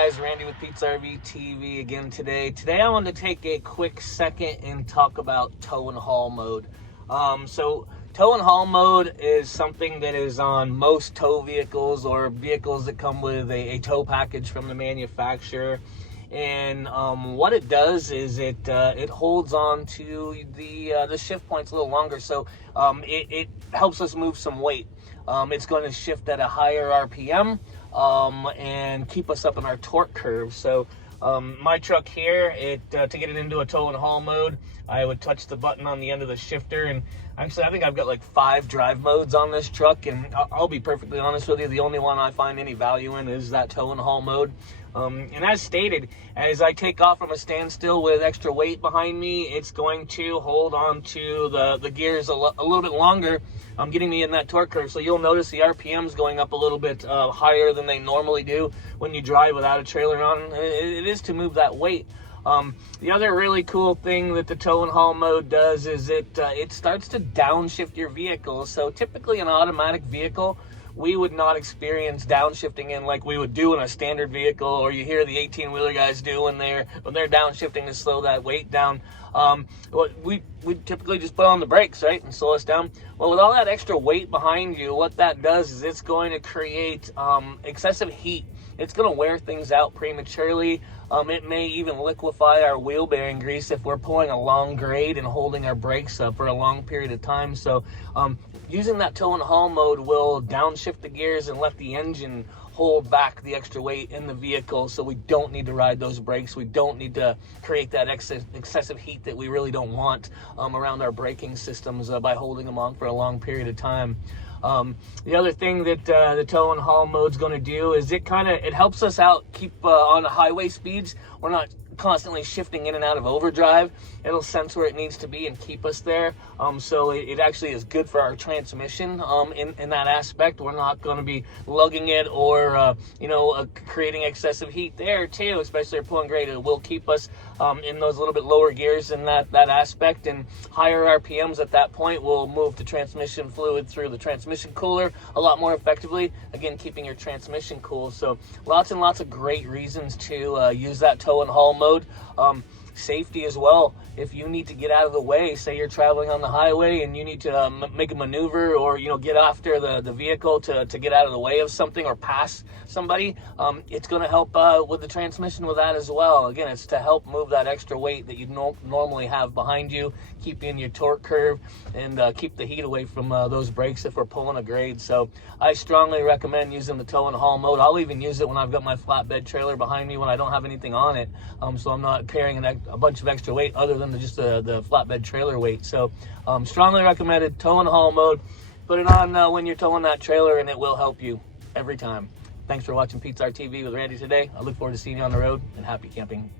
guys, Randy with Pete's RV TV again today. Today I wanted to take a quick second and talk about tow and haul mode. So tow and haul mode is something that is on most tow vehicles or vehicles that come with a tow package from the manufacturer. And what it does is it holds on to the shift points a little longer, so it helps us move some weight. It's going to shift at a higher RPM and keep us up in our torque curve. So my truck here, to get it into a tow and haul mode, I would touch the button on the end of the shifter, and actually I think I've got like 5 drive modes on this truck, and I'll be perfectly honest with you, the only one I find any value in is that tow and haul mode. And as stated, as I take off from a standstill with extra weight behind me, it's going to hold on to the gears a little bit longer, getting me in that torque curve. So you'll notice the RPMs going up a little bit higher than they normally do when you drive without a trailer on. It is to move that weight. The other really cool thing that the tow and haul mode does is it starts to downshift your vehicle. So typically an automatic vehicle, we would not experience downshifting in like we would do in a standard vehicle, or you hear the 18-wheeler guys do when they're downshifting to slow that weight down. We typically just put on the brakes, right, and slow us down. Well, with all that extra weight behind you, what that does is it's going to create excessive heat. It's going to wear things out prematurely. It may even liquefy our wheel bearing grease if we're pulling a long grade and holding our brakes up for a long period of time. So using that tow and haul mode will downshift the gears and let the engine hold back the extra weight in the vehicle, so we don't need to ride those brakes. We don't need to create that excessive heat that we really don't want around our braking systems by holding them on for a long period of time. The other thing that the tow and haul mode is going to do is it helps us out, keep on the highway speeds. We're not constantly shifting in and out of overdrive. It'll sense where it needs to be and keep us there. So it actually is good for our transmission in that aspect. We're not going to be lugging it or creating excessive heat there too, especially if we're pulling grade. It will keep us in those little bit lower gears in that aspect, and higher RPMs at that point will move the transmission fluid through the transmission cooler a lot more effectively, again keeping your transmission cool. So lots and lots of great reasons to use that tow and haul mode. Safety as well. If you need to get out of the way, say you're traveling on the highway and you need to make a maneuver or get after the vehicle to get out of the way of something or pass somebody, it's going to help with the transmission with that as well. Again, it's to help move that extra weight that you normally have behind you, keep you in your torque curve, and keep the heat away from those brakes if we're pulling a grade. So I strongly recommend using the tow and haul mode. I'll even use it when I've got my flatbed trailer behind me when I don't have anything on it, so I'm not carrying a bunch of extra weight other than just the flatbed trailer weight. So strongly recommended tow and haul mode. Put it on when you're towing that trailer, and it will help you every time. Thanks for watching Pete's RTV with Randy today. I look forward to seeing you on the road, and happy camping.